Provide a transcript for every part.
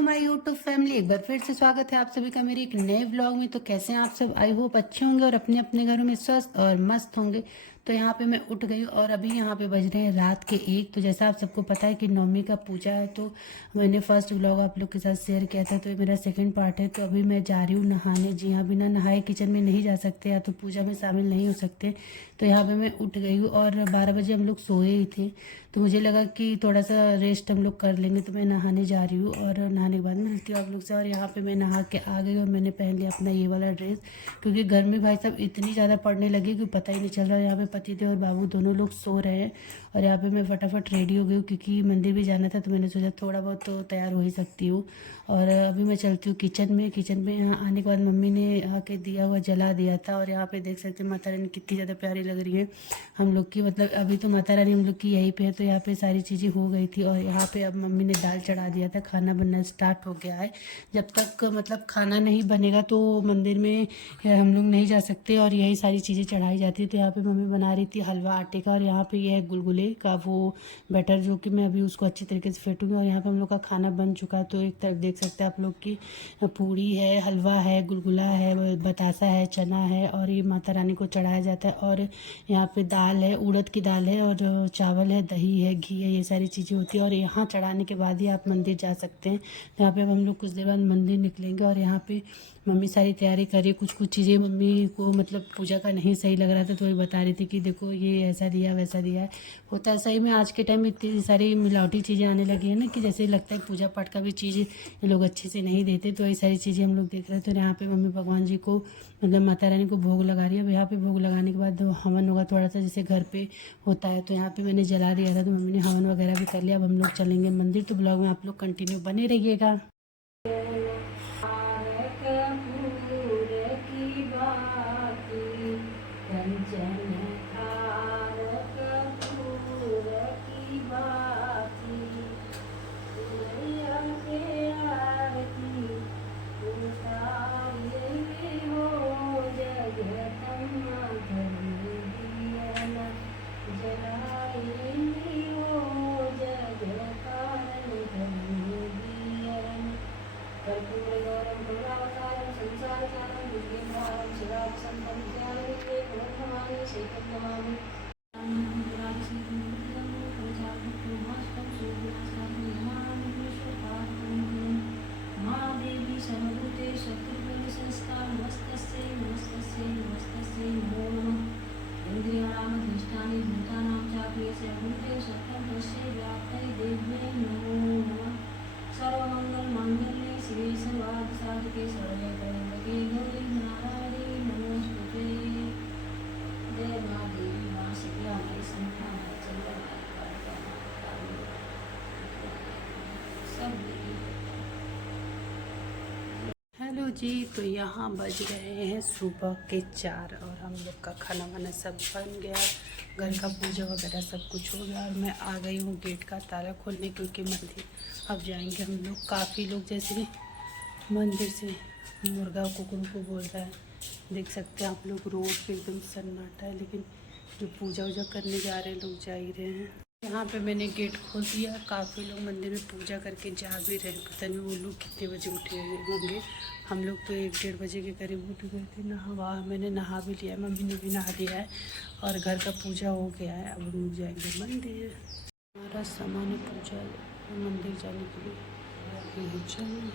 Hello my YouTube family, एक बार फिर से स्वागत है आप सभी का मेरे एक नए व्लॉग में। तो कैसे हैं आप सब? आई होप अच्छे होंगे और अपने अपने घरों में स्वस्थ और मस्त होंगे। तो यहाँ पे मैं उठ गई और अभी यहाँ पे बज रहे हैं रात के 1। तो जैसा आप सबको पता है कि नवमी का पूजा है, तो मैंने फर्स्ट व्लॉग आप लोग के साथ शेयर किया था, तो ये मेरा सेकंड पार्ट है। तो अभी मैं जा रही हूँ नहाने। जी हाँ, बिना नहाए किचन में नहीं जा सकते या तो पूजा में शामिल नहीं हो सकते। तो यहाँ पे मैं उठ गई हूँ और 12 बजे हम लोग सोए ही थे, तो मुझे लगा कि थोड़ा सा रेस्ट हम लोग कर लेंगे। तो मैं नहाने जा रही हूँ और नहाने के बाद मिलती हूँ आप लोग से। और यहाँ पे मैं नहा के आ गई और मैंने पहन लिया अपना ये वाला ड्रेस, क्योंकि गर्मी भाई साहब इतनी ज़्यादा पड़ने लगी कि पता ही नहीं चल रहा। यहाँ पे पतिदेव और बाबू दोनों लोग सो रहे हैं और यहाँ पे मैं फटाफट रेडी हो गई हूँ, क्योंकि मंदिर भी जाना था। तो मैंने सोचा थोड़ा बहुत तो तैयार हो ही सकती हूँ। और अभी मैं चलती हूँ किचन में। किचन में यहाँ आने के बाद मम्मी ने आके दिया हुआ जला दिया था और यहाँ पे देख सकते हैं माता रानी कितनी ज़्यादा प्यारी लग रही है हम लोग की। मतलब अभी तो माता रानी हम लोग की यहीं पे है, तो यहाँ पे सारी चीज़ें हो गई थी। और यहाँ पे अब मम्मी ने दाल चढ़ा दिया था, खाना बनना स्टार्ट हो गया है। जब तक मतलब खाना नहीं बनेगा तो मंदिर में हम लोग नहीं जा सकते और यही सारी चीज़ें चढ़ाई जाती है। तो यहाँ पे मम्मी बना रही थी हलवा आटे का और यहाँ पे ये है गुलगुले का वो बैटर, जो कि मैं अभी उसको अच्छी तरीके से फेंटूंगी। और यहाँ पे हम लोग का खाना बन चुका है। तो एक तरफ देख सकते हैं आप लोग की पूड़ी है, हलवा है, गुलगुला है, बतासा है, चना है और ये माता रानी को चढ़ाया जाता है। और यहाँ पे दाल है, उड़द की दाल है और चावल है, दही है, घी है, ये सारी चीज़ें होती है। और यहाँ चढ़ाने के बाद ही आप मंदिर जा सकते हैं। तो यहाँ पे अब हम लोग कुछ देर बाद मंदिर निकलेंगे। और यहाँ पे मम्मी सारी तैयारी कर रही है। कुछ कुछ चीज़ें मम्मी को मतलब पूजा का नहीं सही लग रहा था, तो वही बता रही थी कि देखो ये ऐसा दिया वैसा दिया है। होता है सही में, आज के टाइम में इतनी सारी मिलावटी चीज़ें आने लगी हैं ना, कि जैसे लगता है पूजा पाठ का भी चीज़ ये लोग अच्छे से नहीं देते। तो ये सारी चीज़ें हम लोग देख रहे थे। तो यहाँ पे मम्मी भगवान जी को मतलब माता रानी को भोग लगा रही है। अब यहाँ पे भोग लगाने के बाद हवन होगा थोड़ा सा, जैसे घर पे होता है। तो यहाँ पे मैंने जला दिया था, तो मम्मी ने हवन वगैरह भी कर लिया। अब हम लोग चलेंगे मंदिर। तो ब्लॉग में आप लोग कंटिन्यू बने रहिएगा। हेलो जी, तो यहाँ बज रहे हैं सुबह के 4 और हम लोग का खाना वाना सब बन गया, घर का पूजा वगैरह सब कुछ हो गया। और मैं आ गई हूँ गेट का ताला खोलने, क्योंकि मंदिर अब जाएंगे हम लोग। काफ़ी लोग जैसे मंदिर से मुर्गा कुकुर को बोल रहा है, देख सकते हैं आप लोग। रोड पे एकदम सन्नाटा है, लेकिन जो पूजा वूजा करने जा रहे हैं लोग जा ही रहे हैं। यहाँ पे मैंने गेट खोल दिया। काफ़ी लोग मंदिर में पूजा करके जा भी रहे हैं। पता नहीं वो लोग कितने बजे उठे हुए होंगे। हम लोग तो 1-1:30 बजे के करीब उठ गए थे। मैंने नहा भी लिया, मम्मी ने भी नहा लिया है और घर का पूजा हो गया है। अब हम जाएंगे मंदिर। हमारा सामान्य पूजा मंदिर जाने के लिए चल।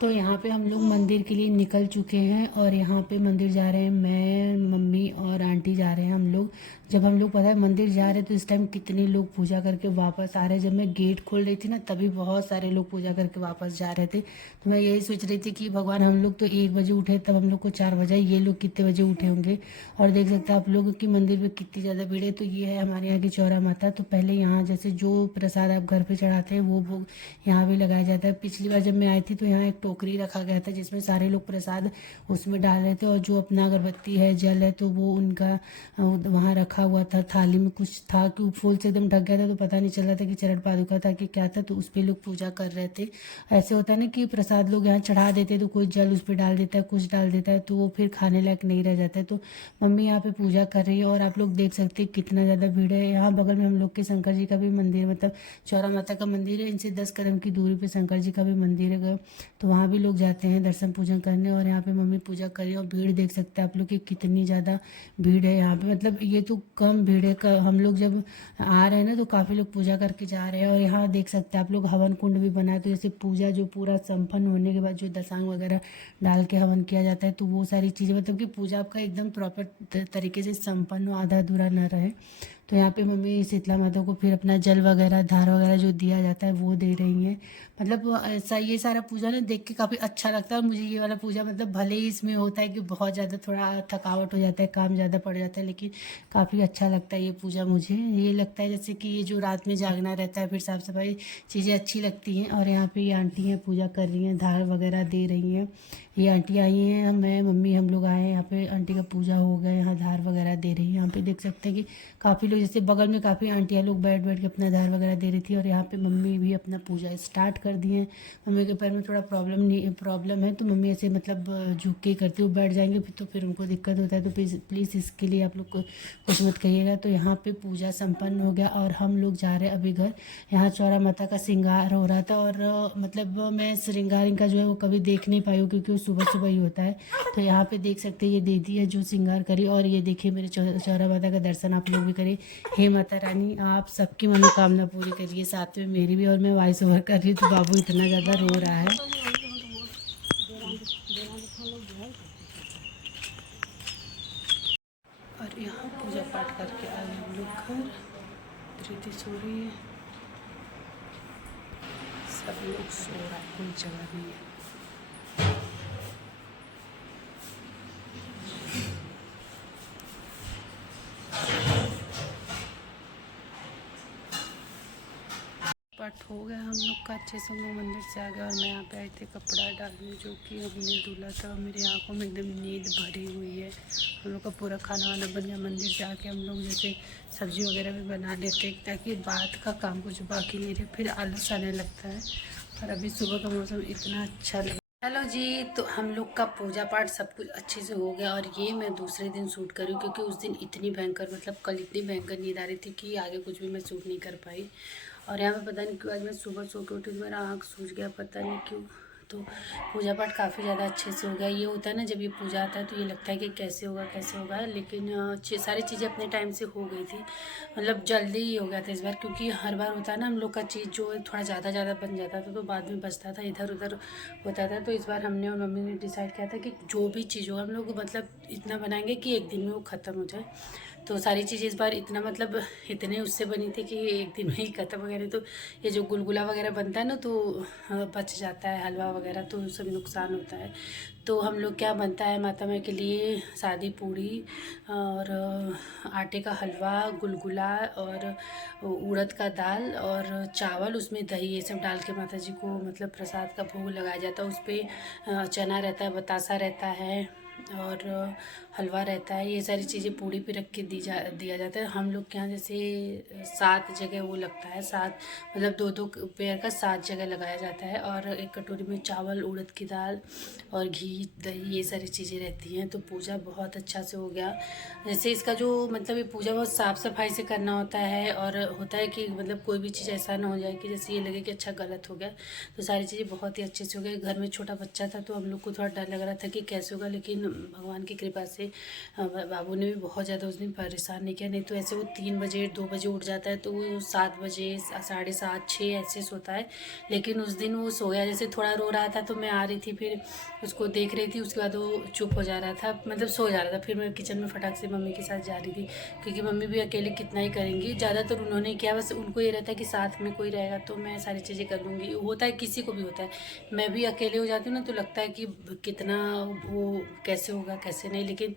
तो यहाँ पे हम लोग मंदिर के लिए निकल चुके हैं और यहाँ पे मंदिर जा रहे हैं। मैं, मम्मी और आंटी जा रहे हैं हम लोग। जब हम लोग पता है मंदिर जा रहे हैं तो इस टाइम कितने लोग पूजा करके वापस आ रहे हैं। जब मैं गेट खोल रही थी ना, तभी बहुत सारे लोग पूजा करके वापस जा रहे थे। तो मैं यही सोच रही थी कि भगवान, हम लोग तो 1 बजे उठे, तब हम लोग को 4 बजे, ये लोग कितने बजे उठे होंगे। और देख सकते हैं आप लोग कि मंदिर में कितनी ज़्यादा भीड़ है। तो ये है हमारे यहाँ की चौरा माता। तो पहले यहाँ जैसे जो प्रसाद आप घर पर चढ़ाते हैं वो भोग यहाँ भी लगाया जाता है। पिछली बार जब मैं आई थी तो यहाँ एक टोकरी रखा गया था जिसमें सारे लोग प्रसाद उसमें डाल रहे थे, और जो अपना अगरबत्ती है, जल है, तो वो उनका वहाँ रखा हुआ था। थाली में कुछ था कि फूल से एकदम ढक गया था, तो पता नहीं चल रहा था कि चरण पादुका था कि क्या था, तो उस पर लोग पूजा कर रहे थे। ऐसे होता है ना कि प्रसाद लोग यहाँ चढ़ा देते हैं तो कोई जल उस पर डाल देता है, कुछ डाल देता है, तो वो फिर खाने लायक नहीं रह जाता है। तो मम्मी यहाँ पे पूजा कर रही है, और आप लोग देख सकते हैं कितना ज़्यादा भीड़ है। यहाँ बगल में हम लोग के शंकर जी का भी मंदिर, मतलब चौरा माता का मंदिर है, इनसे 10 कदम की दूरी पे शंकर जी का भी मंदिर है, तो वहाँ भी लोग जाते हैं दर्शन पूजन करने। और यहाँ पे मम्मी पूजा कर रही है, और भीड़ देख सकते हैं आप लोग कि कितनी ज़्यादा भीड़ है यहाँ पे। मतलब ये तो कम भीड़ है, हम लोग जब आ रहे हैं ना तो काफ़ी लोग पूजा करके जा रहे हैं। और यहाँ देख सकते हैं आप लोग हवन कुंड भी बना है, तो जैसे पूजा जो पूरा संपन्न होने के बाद जो दशांग वगैरह डाल के हवन किया जाता है, तो वो सारी चीज़ें, मतलब कि पूजा आपका एकदम प्रॉपर तरीके से संपन्न हो, आधा अधूरा ना रहे। तो यहाँ पे मम्मी शीतला माता को फिर अपना जल वगैरह, धार वगैरह जो दिया जाता है वो दे रही हैं। मतलब ऐसा ये सारा पूजा ना देख के काफ़ी अच्छा लगता है। और मुझे ये वाला पूजा, मतलब भले ही इसमें होता है कि बहुत ज़्यादा थोड़ा थकावट हो जाता है, काम ज़्यादा पड़ जाता है, लेकिन काफ़ी अच्छा लगता है ये पूजा। मुझे ये लगता है जैसे कि ये जो रात में जागना रहता है, फिर साफ़ सफाई चीज़ें अच्छी लगती हैं। और यहाँ पे ये आंटी हैं पूजा कर रही हैं, धार वगैरह दे रही हैं। ये आंटी आई हैं, मैं मम्मी हम लोग आए हैं यहाँ पे, आंटी का पूजा हो गया, यहाँ धार वगैरह दे रही है। यहाँ पे देख सकते हैं कि काफ़ी लोग, जैसे बगल में काफ़ी आंटियाँ लोग बैठ बैठ के अपना धार वगैरह दे रही थी। और यहाँ पे मम्मी भी अपना पूजा स्टार्ट कर दी है। मम्मी के पैर में थोड़ा प्रॉब्लम है, तो मम्मी ऐसे मतलब झुक के करती हूँ, बैठ जाएंगे फिर उनको दिक्कत होता है, तो प्लीज़ इसके लिए आप लोग को कुछ मत कहिएगा। तो यहाँ पे पूजा संपन्न हो गया, और हम लोग जा रहे हैं अभी घर। यहाँ चौरा माता का श्रृंगार हो रहा था, और मतलब मैं श्रृंगार इनका जो है वो कभी देख नहीं पाई हूँ, क्योंकि वो सुबह सुबह ही होता है। तो यहाँ पे देख सकते हैं ये दीदी है जो श्रृंगार करी, और ये देखिए मेरे चौरा माता का दर्शन आप लोग भी करिए। हे माता रानी, आप सबकी मनोकामना पूरी करिए, साथ में मेरी भी। और मैं वॉइस ओवर कर रही हूँ, तो बाबू इतना ज़्यादा रो रहा है। और यहाँ पूजा पाठ करके आए हम लोग घर। प्रीति सो रही है, सब लोग सो रहा है, कोई जगह नहीं है। पाठ हो गया हम लोग का, अच्छे से हम लोग मंदिर से आ गए। और मैं यहाँ पे आई थी कपड़ा डालने, जो कि हमने धुला था। मेरी आंखों में एकदम नींद भरी हुई है। हम लोग का पूरा खाना वाना बन गया। मंदिर से आके हम लोग जैसे सब्जी वगैरह भी बना लेते हैं, ताकि बात का काम कुछ बाकी नहीं रहे, फिर आलस आने लगता है। और अभी सुबह का मौसम इतना अच्छा लगा। हेलो जी, तो हम लोग का पूजा पाठ सब कुछ अच्छे से हो गया। और ये मैं दूसरे दिन शूट करी, क्योंकि उस दिन इतनी भयंकर, मतलब कल इतनी भयंकर नींद आ रही थी कि आगे कुछ भी मैं शूट नहीं कर पाई। और यहाँ पे पता नहीं क्यों आज मैं सुबह सो के उठी तो मेरा आँख सूज गया, पता नहीं क्यों। तो पूजा पाठ काफ़ी ज़्यादा अच्छे से हो गया। ये होता है ना, जब ये पूजा आता है तो ये लगता है कि कैसे होगा कैसे होगा, लेकिन सारी चीज़ें अपने टाइम से हो गई थी। मतलब जल्दी ही हो गया था इस बार, क्योंकि हर बार होता है ना हम लोग का चीज़ जो है थोड़ा ज़्यादा बन जाता था, तो बाद में बचता था, इधर उधर होता था। तो इस बार हमने और मम्मी ने डिसाइड किया था कि जो भी चीज़ हो हम लोग मतलब इतना बनाएंगे कि एक दिन में वो ख़त्म हो जाए। तो सारी चीज़ें इस बार इतना, मतलब इतने उससे बनी थी कि एक दिन में ही ख़त्म हो गया। नहीं तो ये जो गुलगुला वगैरह बनता है ना, तो बच जाता है, हलवा वगैरह, तो सब नुकसान होता है। तो हम लोग क्या बनता है माता माई के लिए, सादी पूड़ी और आटे का हलवा, गुलगुला और उड़द का दाल और चावल, उसमें दही, ये सब डाल के माता जी को मतलब प्रसाद का भोग लगाया जाता है। उस पर चना रहता है, बतासा रहता है और हलवा रहता है। ये सारी चीज़ें पूड़ी पे रख के दिया जाता है। हम लोग के यहाँ जैसे 7 जगह वो लगता है, 7 मतलब 2-2 पेयर का 7 जगह लगाया जाता है। और एक कटोरी में चावल, उड़द की दाल और घी, दही, ये सारी चीज़ें रहती हैं। तो पूजा बहुत अच्छा से हो गया। जैसे इसका जो मतलब ये पूजा बहुत साफ़ सफाई से करना होता है, और होता है कि मतलब कोई भी चीज़ ऐसा ना हो जाए कि जैसे ये लगे कि अच्छा गलत हो गया। तो सारी चीज़ें बहुत ही अच्छे से हो गई। घर में छोटा बच्चा था तो हम लोग को थोड़ा डर लग रहा था कि कैसे होगा, लेकिन भगवान की कृपा से बाबू ने भी बहुत ज़्यादा उस दिन परेशान नहीं किया। नहीं तो ऐसे वो 3 बजे 2 बजे उठ जाता है, तो वो 7 बजे 7:30 6 ऐसे सोता है। लेकिन उस दिन वो सोया, जैसे थोड़ा रो रहा था तो मैं आ रही थी, फिर उसको देख रही थी, उसके बाद वो चुप हो जा रहा था, मतलब सो जा रहा था। फिर मैं किचन में फटाक से मम्मी के साथ जा रही थी, क्योंकि मम्मी भी अकेले कितना ही करेंगी। ज़्यादातर उन्होंने किया, बस उनको ये रहता है कि साथ में कोई रहेगा तो मैं सारी चीज़ें कर लूँगी। होता है, किसी को भी होता है। मैं भी अकेले हो जाती हूँ ना, तो लगता है कि कितना वो कैसे होगा कैसे नहीं, लेकिन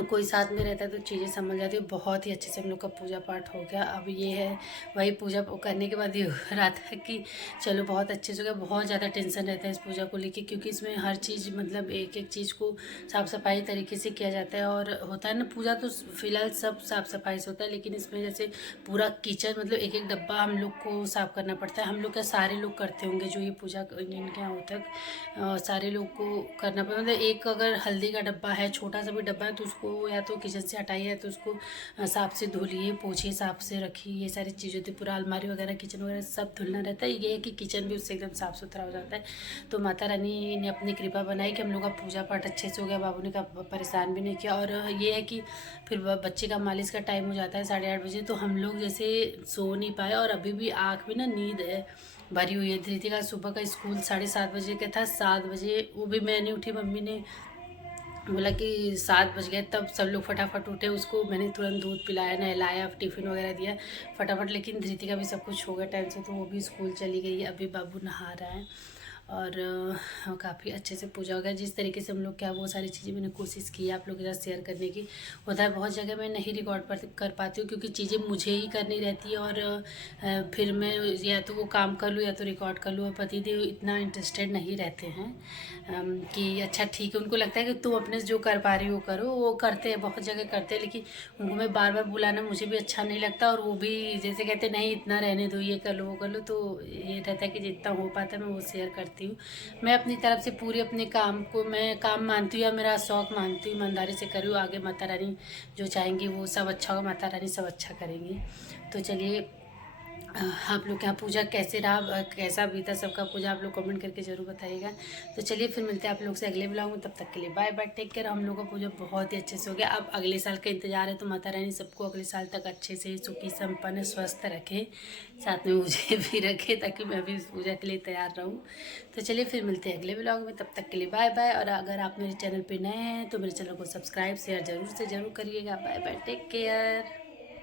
कोई साथ में रहता है तो चीज़ें समझ जाती है। बहुत ही अच्छे से हम लोग का पूजा पाठ हो गया। अब ये है वही पूजा करने के बाद ये हो रहा था कि चलो बहुत अच्छे से हो गया। बहुत ज़्यादा टेंशन रहता है इस पूजा को लेके, क्योंकि इसमें हर चीज़ मतलब एक एक चीज़ को साफ़ सफाई तरीके से किया जाता है। और होता है ना पूजा तो फिलहाल सब साफ़ सफाई से होता है, लेकिन इसमें जैसे पूरा किचन मतलब एक एक डब्बा हम लोग को साफ़ करना पड़ता है। हम लोग क्या सारे लोग करते होंगे जो ये पूजा इनके यहाँ होता है, सारे लोग को करना पड़ता है। मतलब एक अगर हल्दी का डब्बा है, छोटा सा भी डब्बा है, तो उसको या तो किचन से हटाइए या तो उसको साफ से धुलिए, पोछिए, साफ से रखिए। ये सारी चीज़ें होती है। पूरा अलमारी वगैरह किचन वगैरह सब धुलना रहता है। ये है कि किचन भी उससे एकदम साफ़ सुथरा हो जाता है। तो माता रानी ने अपनी कृपा बनाई कि हम लोग का पूजा पाठ अच्छे से हो गया। बाबू ने का परेशान भी नहीं किया। और ये है कि फिर बच्चे का मालिश का टाइम हो जाता है 8:30 बजे, तो हम लोग जैसे सो नहीं पाए। और अभी भी आँख में ना नींद है भरी हुई है। धृति का सुबह का स्कूल 7:30 बजे का था। 7 बजे वो भी मैं नहीं उठी, मम्मी ने बोला कि 7 बज गए, तब सब लोग फटाफट उठे। उसको मैंने तुरंत दूध पिलाया, नहलाया, टिफ़िन वगैरह दिया फटाफट। लेकिन धृति का भी सब कुछ हो गया टाइम से, तो वो भी स्कूल चली गई है। अभी बाबू नहा रहा है। और काफ़ी अच्छे से पूजा हो गया। जिस तरीके से हम लोग क्या वो सारी चीज़ें मैंने कोशिश की है आप लोगों के साथ शेयर करने की। होता है बहुत जगह मैं नहीं रिकॉर्ड कर पाती हूँ, क्योंकि चीज़ें मुझे ही करनी रहती है। और फिर मैं या तो वो काम कर लूँ या तो रिकॉर्ड कर लूँ। और पतिदेव इतना इंटरेस्टेड नहीं रहते हैं कि अच्छा ठीक है। उनको लगता है कि तुम अपने से जो कर पा रही हो करो। वो करते हैं, बहुत जगह करते हैं, लेकिन उनको मैं बार बार बुलाना मुझे भी अच्छा नहीं लगता। और वो भी जैसे कहते नहीं इतना रहने दो, ये कर लो वो कर लो। तो ये रहता है कि जितना हो पाता है मैं वो शेयर करती हूँ। मैं अपनी तरफ से पूरी अपने काम को मैं काम मानती हूँ या मेरा शौक़ मानती हूँ, ईमानदारी से करूँ। आगे माता रानी जो चाहेंगी वो सब अच्छा होगा, माता रानी सब अच्छा करेंगी। तो चलिए आप लोग के यहाँ पूजा कैसे रहा, कैसा बीता सबका पूजा, आप लोग कमेंट करके ज़रूर बताइएगा। तो चलिए फिर मिलते हैं आप लोग से अगले ब्लॉग में। तब तक के लिए बाय बाय, टेक केयर। हम लोग का पूजा बहुत ही अच्छे से हो गया। अब अगले साल का इंतजार है, तो माता रानी सबको अगले साल तक अच्छे से सुखी संपन्न स्वस्थ रखे, साथ में मुझे भी रखे, ताकि मैं भी इस पूजा के लिए तैयार रहूँ। तो चलिए फिर मिलते हैं अगले ब्लॉग में। तब तक के लिए बाय बाय। और अगर आप मेरे चैनल पर नए हैं तो मेरे चैनल को सब्सक्राइब शेयर ज़रूर से ज़रूर करिएगा। Bye bye, take care.